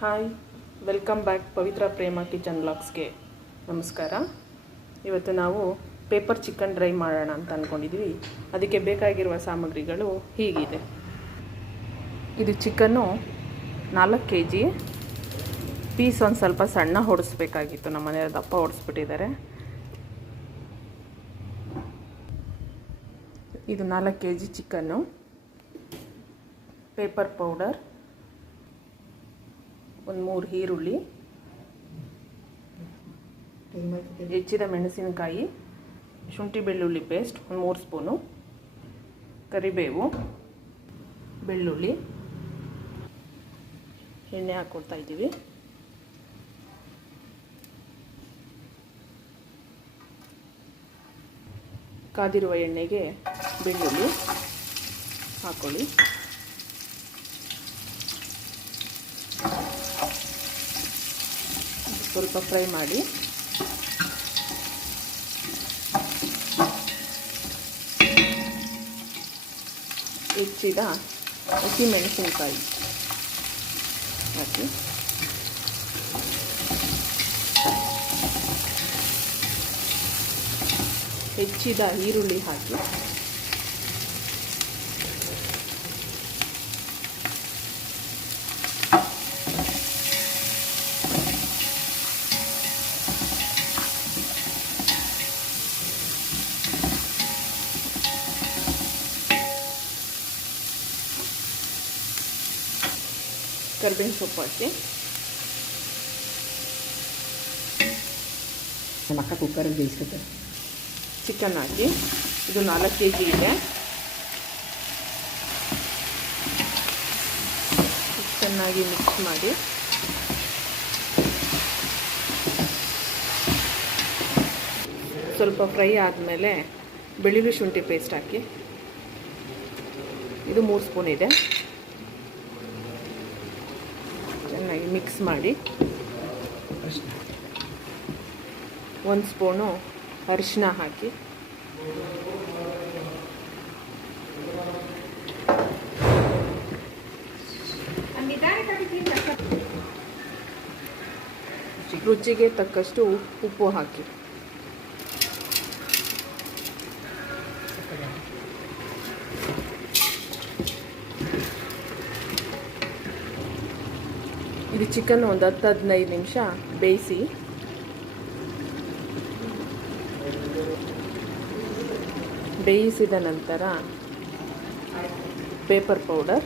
Hi welcome back Pavitra Prema kitchen ಬ್ಲಾಗ್ಸ್ಗೆ ನಮಸ್ಕಾರ. ಇವತ್ತು ನಾವು ಪೇಪರ್ ಚಿಕನ್ ಡ್ರೈ ಮಾಡೋಣ ಅಂತ ಅಂದ್ಕೊಂಡಿದ್ವಿ ಅದಕ್ಕೆ ಬೇಕಾಗಿರುವ ಸಾಮಗ್ರಿಗಳು ಹೀಗಿದೆ. ಇದು ಚಿಕನ್ನು ನಾಲ್ಕು ಕೆ ಜಿ ಪೀಸ್ ಒಂದು ಸ್ವಲ್ಪ ಸಣ್ಣ ಹೊಡಿಸ್ಬೇಕಾಗಿತ್ತು. ನಮ್ಮ ಮನೆಯವ್ರ ದಪ್ಪ ಹೊಡಿಸ್ಬಿಟ್ಟಿದ್ದಾರೆ. ಇದು ನಾಲ್ಕು K G chicken pepper powder ಒಂದು ಮೂರು ಈರುಳ್ಳಿ, ಹೆಚ್ಚಿದ ಮೆಣಸಿನಕಾಯಿ, ಶುಂಠಿ ಬೆಳ್ಳುಳ್ಳಿ ಪೇಸ್ಟ್ ಒಂದು ಮೂರು ಸ್ಪೂನು ಕರಿಬೇವು, ಬೆಳ್ಳುಳ್ಳಿ, ಎಣ್ಣೆ ಹಾಕ್ಕೊಡ್ತಾ ಇದ್ದೀವಿ. ಕಾದಿರುವ ಎಣ್ಣೆಗೆ ಬೆಳ್ಳುಳ್ಳಿ ಹಾಕ್ಕೊಳ್ಳಿ ಸ್ವಲ್ಪ ಫ್ರೈ ಮಾಡಿ. ಹೆಚ್ಚಿದ ಹಸಿ ಮೆಣಸಿನಕಾಯಿ ಹಾಕಿ. ಹೆಚ್ಚಿದ ಈರುಳ್ಳಿ ಹಾಕಿ. ಕರ್ಬೇವಿನ ಸೊಪ್ಪು ಹಾಕಿ. ನಮ್ಮ ಅಕ್ಕ ಕುಕ್ಕರಲ್ಲಿ ಬೇಯಿಸ್ಕೊತಾರೆ. ಚಿಕನ್ ಹಾಕಿ. ಇದು ನಾಲ್ಕು ಕೆ ಜಿ ಇದೆ. ಚೆನ್ನಾಗಿ ಮಿಕ್ಸ್ ಮಾಡಿ. ಸ್ವಲ್ಪ ಫ್ರೈ ಆದಮೇಲೆ ಬೆಳ್ಳುಳ್ಳಿ ಶುಂಠಿ ಪೇಸ್ಟ್ ಹಾಕಿ. ಇದು ಮೂರು ಸ್ಪೂನ್ ಇದೆ ಚೆನ್ನಾಗಿ ಮಿಕ್ಸ್ ಮಾಡಿ. ಒಂದು ಸ್ಪೂನು ಅರಿಶಿನ ಹಾಕಿ. ರುಚಿಗೆ ತಕ್ಕಷ್ಟು ಉಪ್ಪು ಹಾಕಿ. ಇದು ಚಿಕನ್ ಒಂದು ಹತ್ತು ಹದಿನೈದು ನಿಮಿಷ ಬೇಯಿಸಿ. ಬೇಯಿಸಿದ ನಂತರ ಪೇಪರ್ ಪೌಡರ್